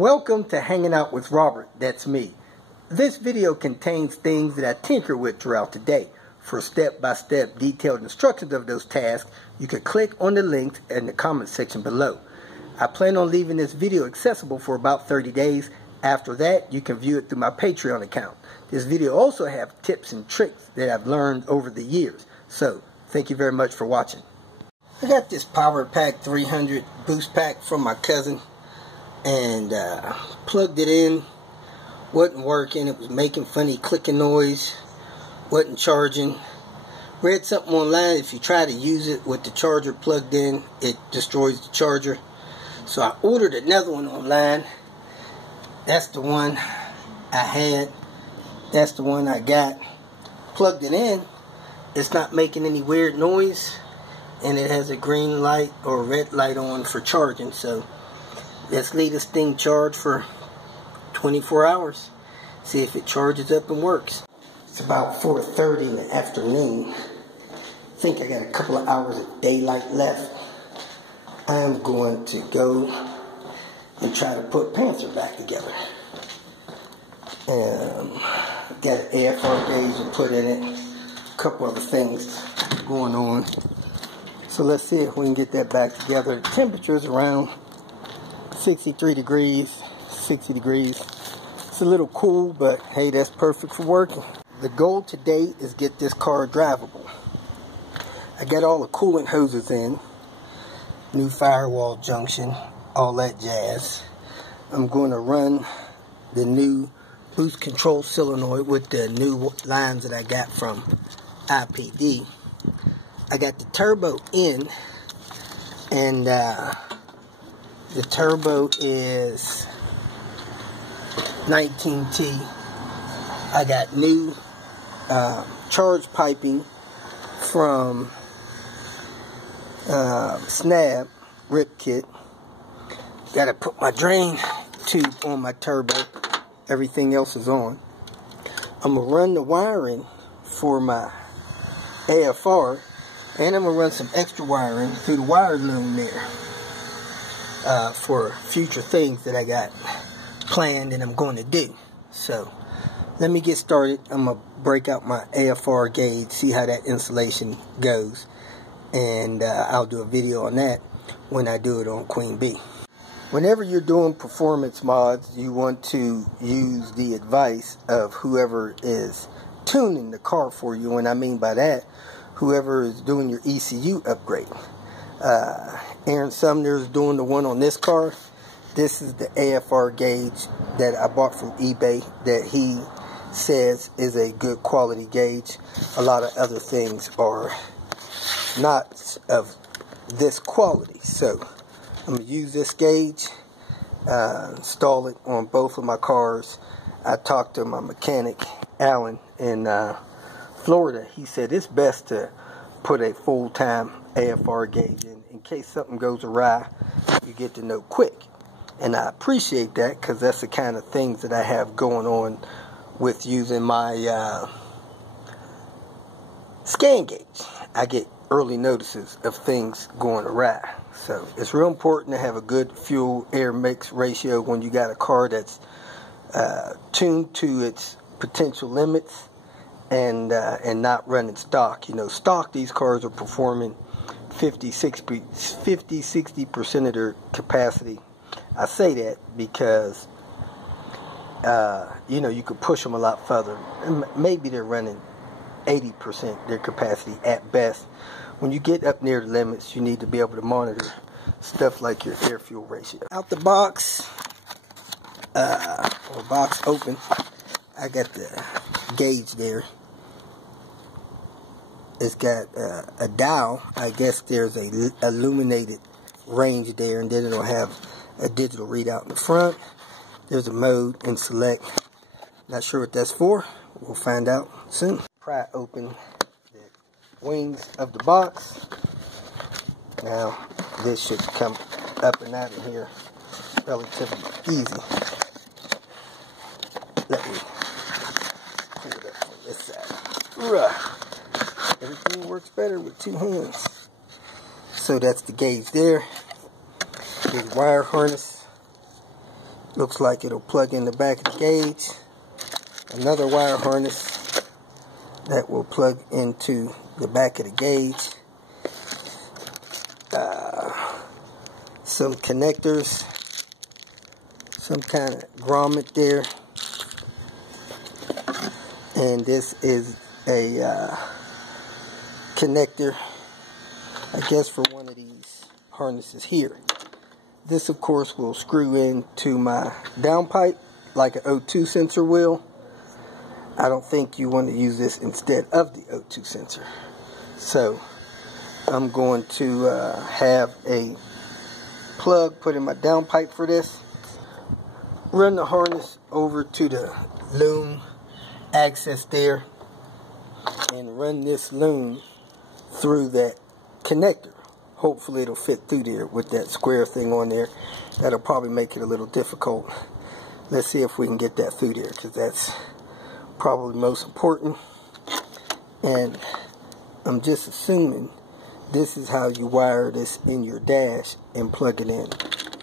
Welcome to Hanging Out with Robert, that's me. This video contains things that I tinker with throughout the day. For step-by-step detailed instructions of those tasks, you can click on the links in the comment section below. I plan on leaving this video accessible for about 30 days. After that, you can view it through my Patreon account. This video also has tips and tricks that I've learned over the years. So, thank you very much for watching. I got this Power Pack 300 boost pack from my cousin and plugged it in. Wasn't working. It was making funny clicking noise. Wasn't charging. Read something online, if you try to use it with the charger plugged in, it destroys the charger. So I ordered another one online. That's the one I had. That's the one I got. Plugged it in. It's not making any weird noise. And it has a green light or red light on for charging. So let's leave this thing charged for 24 hours. See if it charges up and works. It's about 4:30 in the afternoon. I think I got a couple of hours of daylight left. I'm going to go and try to put Panther back together. Got an AFR gauge to put in it. A couple other things going on. So let's see if we can get that back together. The temperature is around 63 degrees, 60 degrees. It's a little cool, but hey, that's perfect for working. The goal today is get this car drivable. I got all the coolant hoses in, new firewall junction, all that jazz. I'm going to run the new boost control solenoid with the new lines that I got from IPD. I got the turbo in, and the turbo is 19T. I got new charge piping from Snap Rip Kit. Got to put my drain tube on my turbo. Everything else is on. I'm going to run the wiring for my AFR. And I'm going to run some extra wiring through the wire loom there for future things that I got planned and I'm going to do. So, let me get started. I'm going to break out my AFR gauge, see how that installation goes. And I'll do a video on that when I do it on Queen Bee. Whenever you're doing performance mods, you want to use the advice of whoever is tuning the car for you. And I mean by that, whoever is doing your ECU upgrade. Aaron Sumner is doing the one on this car. This is the AFR gauge that I bought from eBay that he says is a good quality gauge. A lot of other things are not of this quality. So I'm going to use this gauge, install it on both of my cars. I talked to my mechanic, Alan, in Florida. He said it's best to put a full-time AFR gauge in case something goes awry, you get to know quick. And I appreciate that because that's the kind of things that I have going on with using my scan gauge. I get early notices of things going awry. So it's real important to have a good fuel-air mix ratio when you got a car that's tuned to its potential limits. And not running stock. You know, stock, these cars are performing 50-60% of their capacity. I say that because you know, you could push them a lot further. Maybe they're running 80% their capacity at best. When you get up near the limits, you need to be able to monitor stuff like your air fuel ratio. Out the box, or box open, I got the gauge there. It's got a dial. I guess there's a illuminated range there, and then it'll have a digital readout in the front. There's a mode and select. Not sure what that's for. We'll find out soon. Pry open the wings of the box. Now this should come up and out of here relatively easy. Let me pull it up from this side. Everything works better with two hands. So that's the gauge there. Big wire harness. Looks like it'll plug in the back of the gauge. Another wire harness that will plug into the back of the gauge. Some connectors, some kind of grommet there, and this is a connector, I guess, for one of these harnesses here. This, of course, will screw into my downpipe like an O2 sensor will. I don't think you want to use this instead of the O2 sensor. So I'm going to have a plug put in my downpipe for this. Run the harness over to the loom access there and run this loom through that connector. Hopefully it'll fit through there with that square thing on there. That'll probably make it a little difficult. Let's see if we can get that through there, because that's probably most important. And I'm just assuming this is how you wire this in your dash and plug it in.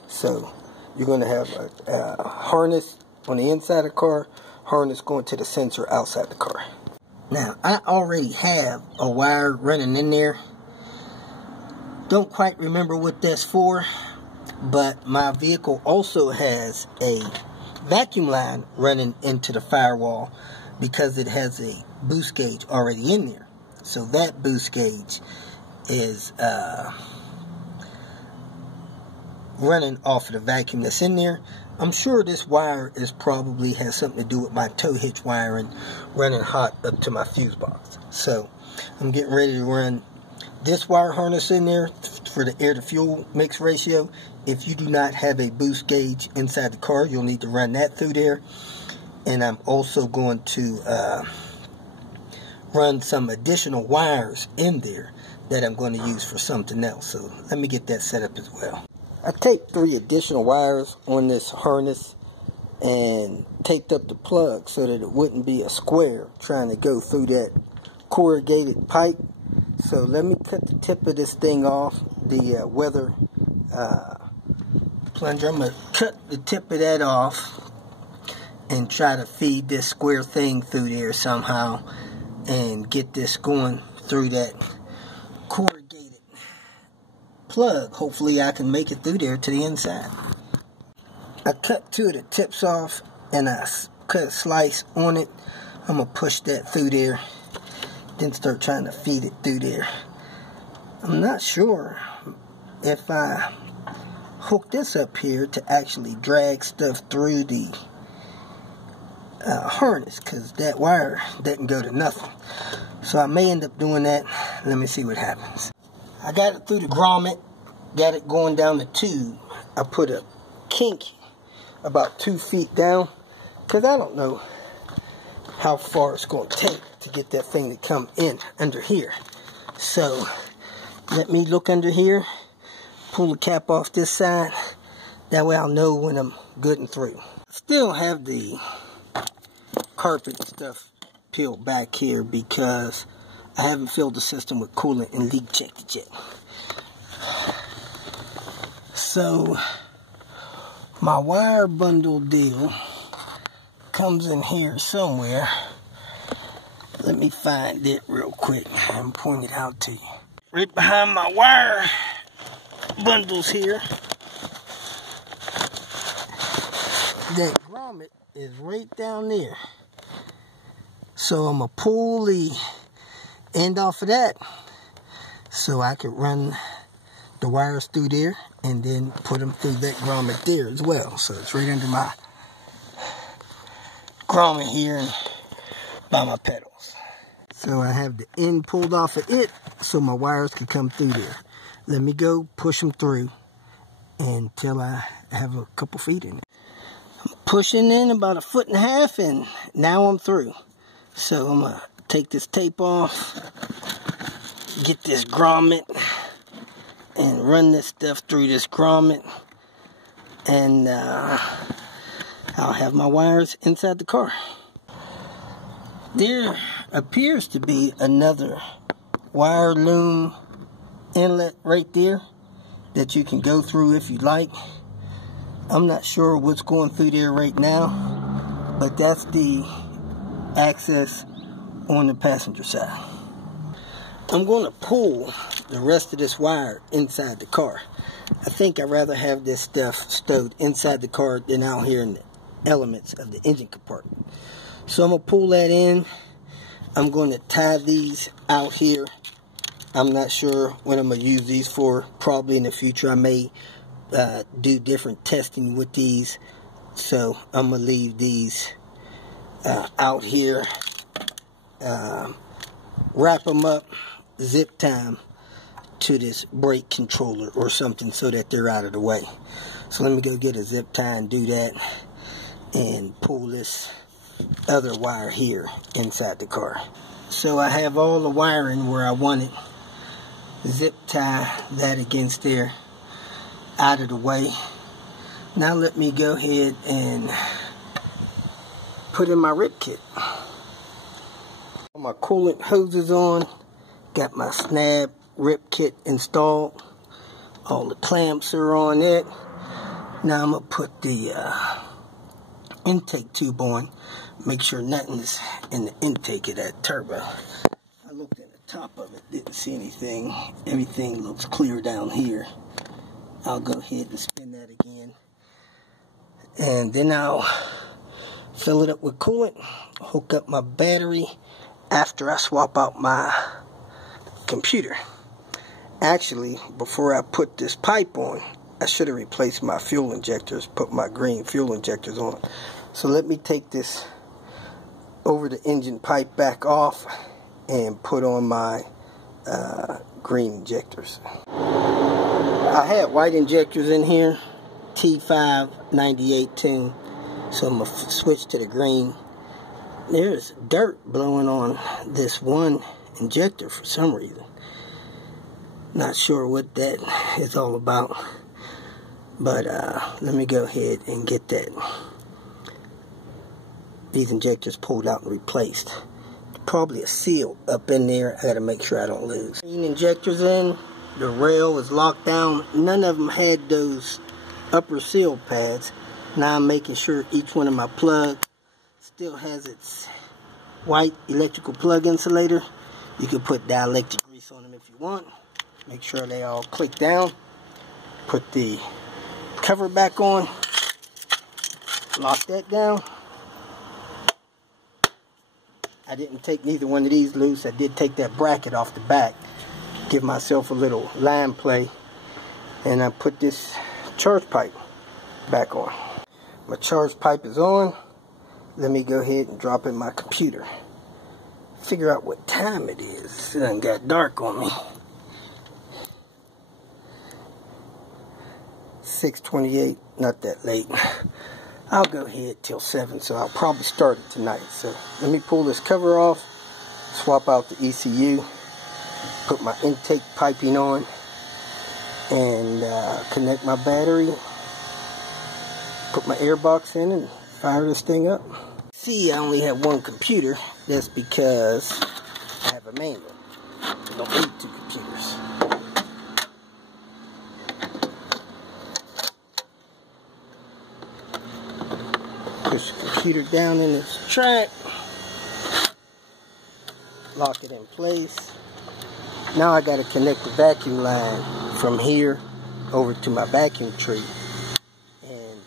So you're going to have a harness on the inside of the car, harness going to the sensor outside the car. Now, I already have a wire running in there. Don't quite remember what that's for, but my vehicle also has a vacuum line running into the firewall because it has a boost gauge already in there. So that boost gauge is running off of the vacuum that's in there. I'm sure this wire probably has something to do with my tow hitch wiring running hot up to my fuse box. So I'm getting ready to run this wire harness in there for the air to fuel mix ratio. If you do not have a boost gauge inside the car, you'll need to run that through there. And I'm also going to run some additional wires in there that I'm going to use for something else. So let me get that set up as well. I taped 3 additional wires on this harness and taped up the plug so that it wouldn't be a square trying to go through that corrugated pipe. So let me cut the tip of this thing off, the weather plunger. I'm going to cut the tip of that off and try to feed this square thing through there somehow and get this going through that corrugated plug. Hopefully I can make it through there to the inside. I cut 2 of the tips off and I cut a slice on it. I'm going to push that through there, then start trying to feed it through there. I'm not sure if I hook this up here to actually drag stuff through the harness, because that wire doesn't go to nothing. So I may end up doing that. Let me see what happens. I got it through the grommet, got it going down the tube. I put a kink about 2 feet down, because I don't know how far it's going to take to get that thing to come in under here. So let me look under here, pull the cap off this side. That way I'll know when I'm good and through. Still have the carpet stuff peeled back here because I haven't filled the system with coolant and leak checked it yet. So my wire bundle deal comes in here somewhere. Let me find it real quick and point it out to you. Right behind my wire bundles here. That grommet is right down there. So I'm going to pull the end off of that so I can run the wires through there and then put them through that grommet there as well. So it's right under my grommet here and by my pedals. So I have the end pulled off of it so my wires can come through there. Let me go push them through until I have a couple feet in it. I'm pushing in about 1.5 feet and now I'm through. So I'm going to take this tape off, get this grommet, and run this stuff through this grommet. And I'll have my wires inside the car. There appears to be another wire loom inlet right there that you can go through if you like. I'm not sure what's going through there right now, but that's the access on the passenger side. I'm going to pull the rest of this wire inside the car. I think I'd rather have this stuff stowed inside the car than out here in the elements of the engine compartment. So I'm going to pull that in. I'm going to tie these out here. I'm not sure what I'm going to use these for. Probably in the future I may do different testing with these. So I'm going to leave these out here. Wrap them up, zip tie them to this brake controller or something so that they're out of the way. So let me go get a zip tie and do that, and pull this other wire here inside the car. So I have all the wiring where I want it. Zip tie that against there, out of the way. Now let me go ahead and put in my rip kit. My coolant hoses on, got my snap rip kit installed, all the clamps are on it. Now I'm going to put the intake tube on, make sure nothing is in the intake of that turbo. I looked at the top of it, didn't see anything. Everything looks clear down here. I'll go ahead and spin that again, and then I'll fill it up with coolant, hook up my battery after I swap out my computer. Actually, before I put this pipe on, I should have replaced my fuel injectors, put my green fuel injectors on. So let me take this over the engine pipe back off and put on my green injectors. I had white injectors in here, T598 tune, so I'm going to switch to the green. There's dirt blowing on this one injector for some reason. Not sure what that is all about, but let me go ahead and get these injectors pulled out and replaced. Probably a seal up in there. I gotta make sure I don't lose. Green injectors in, the rail is locked down. None of them had those upper seal pads. Now I'm making sure each one of my plugs still has its white electrical plug insulator. You can put dielectric grease on them if you want. Make sure they all click down. Put the cover back on. Lock that down. I didn't take neither one of these loose. I did take that bracket off the back. Give myself a little line play. And I put this charge pipe back on. My charge pipe is on. Let me go ahead and drop in my computer. Figure out what time it is. It done got dark on me. 6:28, not that late. I'll go ahead till 7, so I'll probably start it tonight. So let me pull this cover off, swap out the ECU, put my intake piping on, and connect my battery, put my air box in, and fire this thing up. See, I only have one computer. That's because I have a manual. I don't need two computers. Push the computer down in its track. Lock it in place. Now I got to connect the vacuum line from here over to my vacuum tree. And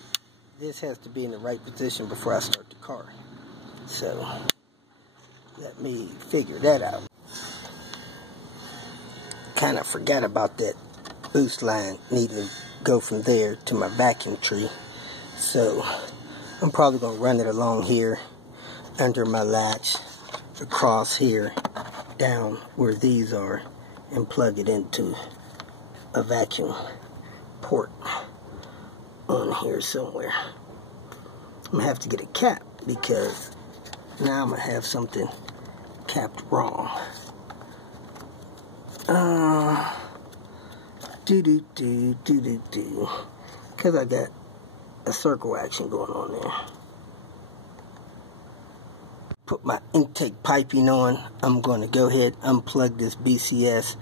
this has to be in the right position before I start the car. So let me figure that out. Kind of forgot about that boost line needing to go from there to my vacuum tree. So I'm probably going to run it along here under my latch, across here, down where these are, and plug it into a vacuum port on here somewhere. I'm going to have to get a cap because now I'm going to have something capped wrong. Because I got a circle action going on there. Put my intake piping on. I'm going to go ahead, unplug this BCS,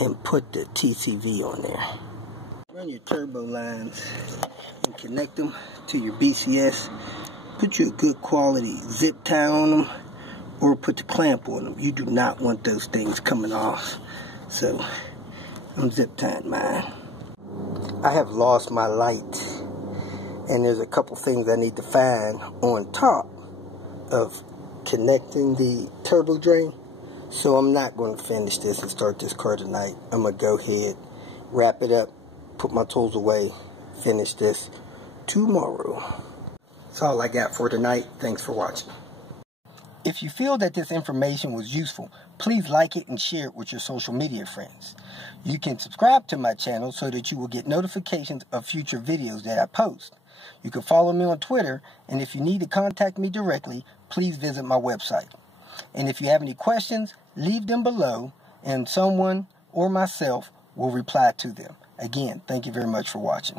and put the TCV on there. Run your turbo lines and connect them to your BCS. Put you a good quality zip tie on them or put the clamp on them. You do not want those things coming off. So I'm zip tying mine. I have lost my light, and there's a couple things I need to find on top of connecting the turbo drain. So I'm not going to finish this and start this car tonight. I'm going to go ahead, wrap it up, put my tools away, finish this tomorrow. That's all I got for tonight. Thanks for watching. If you feel that this information was useful, please like it and share it with your social media friends. You can subscribe to my channel so that you will get notifications of future videos that I post. You can follow me on Twitter, and if you need to contact me directly, please visit my website. And if you have any questions, leave them below, and someone or myself will reply to them. Again, thank you very much for watching.